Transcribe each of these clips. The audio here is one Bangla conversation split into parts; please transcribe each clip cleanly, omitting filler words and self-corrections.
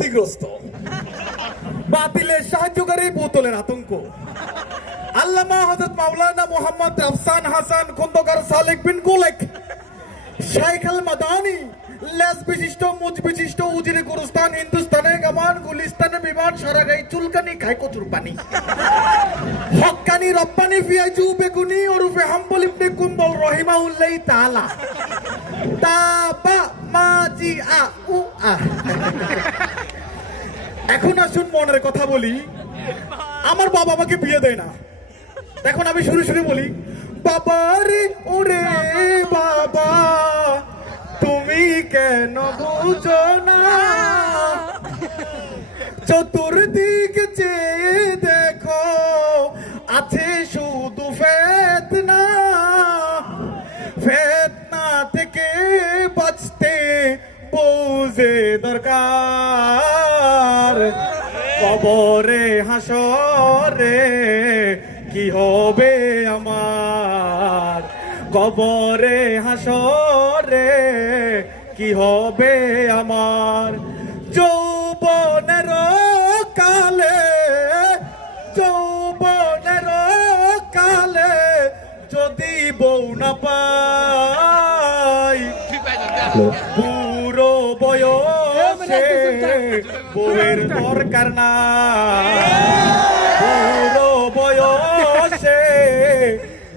ক্ষতিগ্রস্ত, বাতিলের সাহায্যকারী বোতলের আতঙ্ক। আল্লামা হযরত মাওলানা মুহাম্মদ আফসান হাসান খন্দকার সালেক বিন গোলেক শাইখ আল মাদানী লেজ বিশিষ্ট মুজ বিশিষ্ট উজিরে গুরুস্তান হিন্দুস্তানে গামান গুলিস্তানে বিমান সারাগাই চুলকানি খায় কচুর পানি হক্কানি রব্বানি ফিয়াজু বেগুনি ওরফে হাম্বল ইবনে কুম্বল রহিমাহুল্লাহ তাআলা তাবা মাজি আ উ আ। এখন আসুন মনের কথা বলি। আমার বাবা আমাকে বিয়ে দেয় না, এখন আমি শুরু শুরু বলি, বাবা রে ওরে বাবা তুমি কেন বুঝো না, চতুর্দিক চেয়ে দেখো আছে শুধু ফেতনা, ফেতনা থেকে বাঁচতে বুঝে দরকার, কবরে হাসরে কি হবে আমার, কবরে হাসরে কি হবে আমার, যৌবনের কালে, যৌবনের কালে যদি বউ না পাই, পুরো বয়সে বউয়ের দরকার নাই, পুরো বয়সে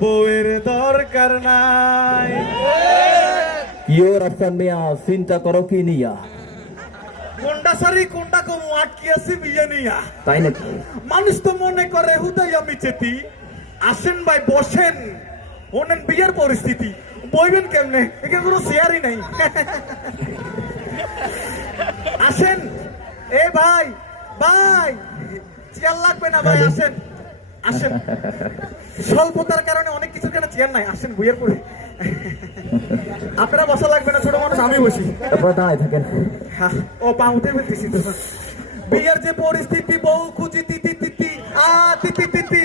বউয়ের দরকার নাই। কিও রাফসান মিয়া চিন্তা করো কি নিয়া, কোনটা সারি কোনটা কমু আটকি আছি বিয়ে নিয়া, তাই নাকি? মানুষ তো মনে করে হুদাই আমি চেতি। আসেন ভাই বসেন, ওনেন বিয়ের পরিস্থিতি, বইবেন কেমনে, এখানে কোনো চেয়ারই নাই। আসেন এ ভাই, ভাই চেয়ার লাগবে না ভাই, আসেন আসেন, স্বল্পতার কারণে অনেক কিছুর কেন চেয়ার নাই, আসেন বইয়ের পরে। আপনারা বসা লাগবে না, ছোট মানুষ আমি বসি। তারপরে দাঁড়ায় থাকেন। ও পা উঠে ফেলতেছি তো। বিয়ের যে পরিস্থিতি, বউ খুঁজি তিতি তিতি তিতি তিতি,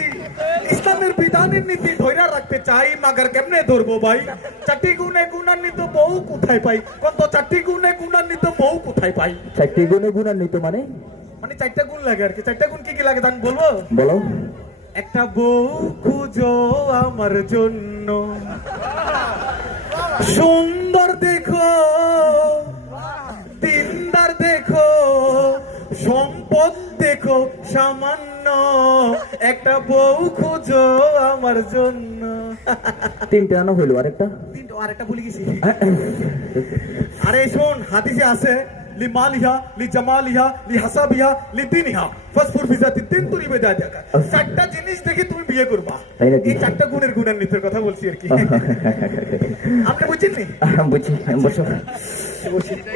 ইসলামের বিধানের নীতি ধৈর্য রাখতে চাই, মাগার কেমনে ধরবো ভাই, চারটি গুণে গুণান্বিত বউ কোথায় পাই, কত চারটি গুণে গুণান্বিত বউ কোথায় পাই, চারটি গুণে গুণান্বিত মানে মানে চারটা গুণ লাগে আর কি। চারটা গুণ কি কি লাগে তা আমি বলবো? বলো। একটা বউ খুঁজো আমার জন্য, সুন্দর দেখো, দিনদার দেখো, সম্পদ দেখো সামান্য, একটা বউ খুঁজো আমার জন্য। তিনটে আনা হইলো, আরেকটা আরেকটা ভুলে গেছি। আরে শোন, হাদিসে আছে লি মালিহা লি জামালিহা লি হাসাবিহা লি দিনিহা ফাসফুর ফিজাতি তিন তুরি বেদা জায়গা। চারটা জিনিস দেখে তুমি বিয়ে করবা, এই চারটা গুণের গুণান্বিতের কথা বলছি আর কি। আপনি বুঝছেন নি? বুঝছি, বসো।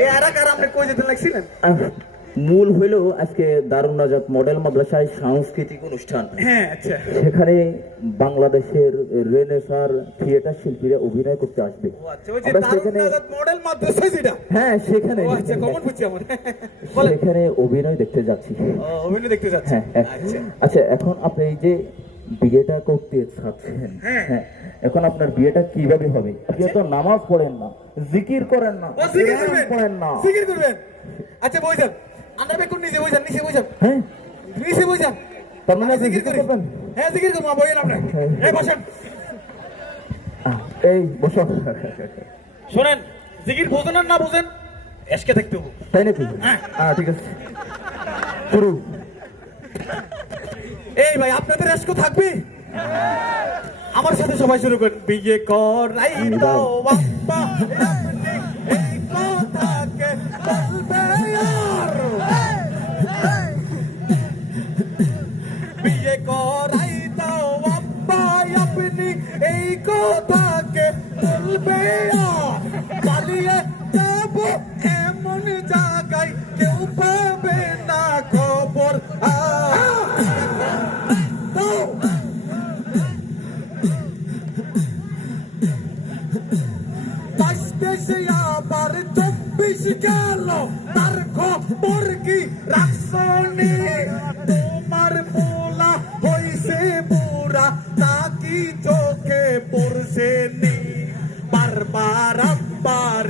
এই আরাকার আপনি কই যেতে লাগছিলেন? মূল হইল আজকে দারুন নাজাত মডেল মাদ্রাসায় সাংস্কৃতিক অনুষ্ঠান। হ্যাঁ আচ্ছা, সেখানে বাংলাদেশের রেনেসার থিয়েটার শিল্পীরা অভিনয় করতে আসবে। ও আচ্ছা, ওই যে দারুন নাজাত মডেল মাদ্রাসা যেটা, হ্যাঁ সেখানে, ও আচ্ছা কমন বুঝছি আমার। সেখানে অভিনয় দেখতে যাচ্ছি। ও অভিনয় দেখতে যাচ্ছি, হ্যাঁ আচ্ছা আচ্ছা। এখন আপনি এই যে বিয়েটা করতে চাচ্ছেন, হ্যাঁ এখন আপনার বিয়েটা কিভাবে হবে? আপনি তো নামাজ পড়েন না, জিকির করেন না, ও জিকির করবেন, পড়েন না, জিকির করবেন। আচ্ছা বইজান, আমরা বেকুন নিচে বইজান, নিচে বইজান, হ্যাঁ নিচে বইজান। তার মানে আপনি জিকির জিকির করবেন? করবেন? হ্যাঁ জিকির করবো, বইয়েন আমরা। এই বসেন, এই বসো। শোনেন, জিকির বোঝেন আর না বোঝেন, এসকে থাকতে হবে, তাই নাকি? হ্যাঁ ঠিক আছে, শুরু। এই ভাই আপনাদের এসকো থাকবে, আমার সাথে সবাই শুরু করেন। বিয়ে করাই তো বাপ্পা এই কথাকে বলবে আর, বিয়ে করাই তো বাপ্পা আপনি এই কথাকে বলবে আর, পালিয়ে যাব এমন জায়গায় কেউ পাবে না খবর। আবার 24 গেল, তার খবর কি রাখছনি, তোমার পোলা হইছে বুড়া, তা কি চোখে পড়ছে নি, বারবার আব্বার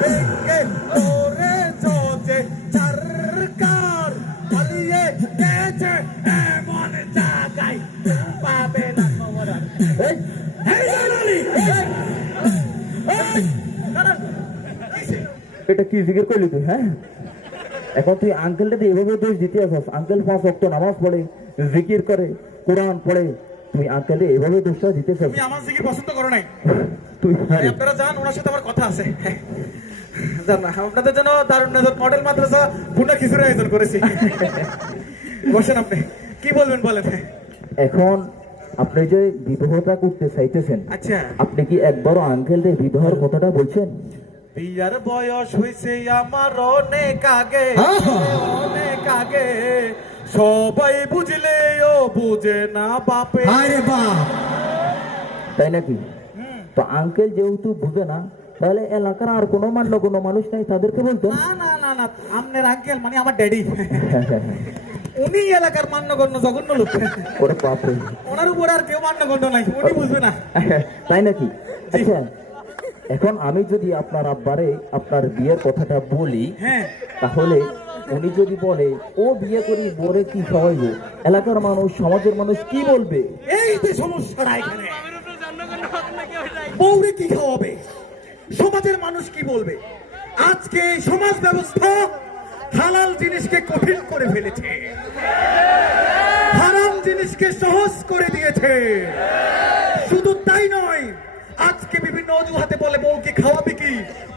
ভেঙে পড়ে চোখে চার গেছে এমন জায়গায় পাবে না খবর আর। এই, এই জানালি, এটা কি জিজ্ঞেস করলি তুই? হ্যাঁ, এখন তুই আঙ্কেলটা দিয়ে এভাবে দোষ দিতে আসস। আঙ্কেল 5 ওয়াক্ত নামাজ পড়ে, জিকির করে, কোরআন পড়ে, তুই আঙ্কেলে এভাবে দোষটা দিতে চাস? তুমি আমার জিকির পছন্দ করো নাই? তুই আরে, আপনারা যান, ওনার সাথে আমার কথা আছে। যান না, আপনাদের জন্য দারুণ নাজাত মডেল মাদ্রাসা ভুনা খিচুড়ি আয়োজন করেছি। বসেন, আপনি কি বলবেন বলেন। এখন আপনি যে বিবাহটা করতে চাইতেছেন, আচ্ছা, আপনি কি একবারও আঙ্কেলদের বিবাহের কথাটা বলছেন? বিয়ার বয়স হয়েছে আমার অনেক আগে, অনেক আগে, সবাই বুঝলে ও বুঝে না বাপে। আরে বাপ, তাই নাকি? তো আঙ্কেল যেহেতু বুঝে না, তাহলে এলাকার আর কোনো কোনো মানুষ নাই, তাদেরকে বলতেন। না না না না, আপনার আঙ্কেল মানে আমার ড্যাডি, উনি এলাকার মান্যগণ্য জঘন্য লোক। ওরে বাপরে, ওনার উপর আর কেউ মান্যগণ্য নাই, উনি বুঝবে না। তাই নাকি? আচ্ছা, এখন আমি যদি আপনার আব্বারে আপনার বিয়ের কথাটা বলি, হ্যাঁ, তাহলে উনি যদি বলে ও বিয়ে করি বরে কি খাওয়াইব, এলাকার মানুষ, সমাজের মানুষ কি বলবে? এই তো সমস্যাটা এখানে। বউরে কি খাওয়াবে, সমাজের মানুষ কি বলবে? আজকে এই সমাজ ব্যবস্থা হালাল জিনিসকে কঠিন করে ফেলেছে, হারাম জিনিসকে সহজ করে দিয়েছে। শুধু তাই নয়, আজকে বিভিন্ন অজুহাতে বলে বউকে খাওয়াবি কি,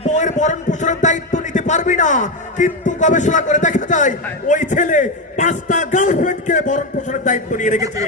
বউয়ের ভরণ পোষণের দায়িত্ব নিতে পারবি না। কিন্তু গবেষণা করে দেখা যায় ওই ছেলে 5টা গার্লফ্রেন্ডকে ভরণ পোষণের দায়িত্ব নিয়ে রেখেছে।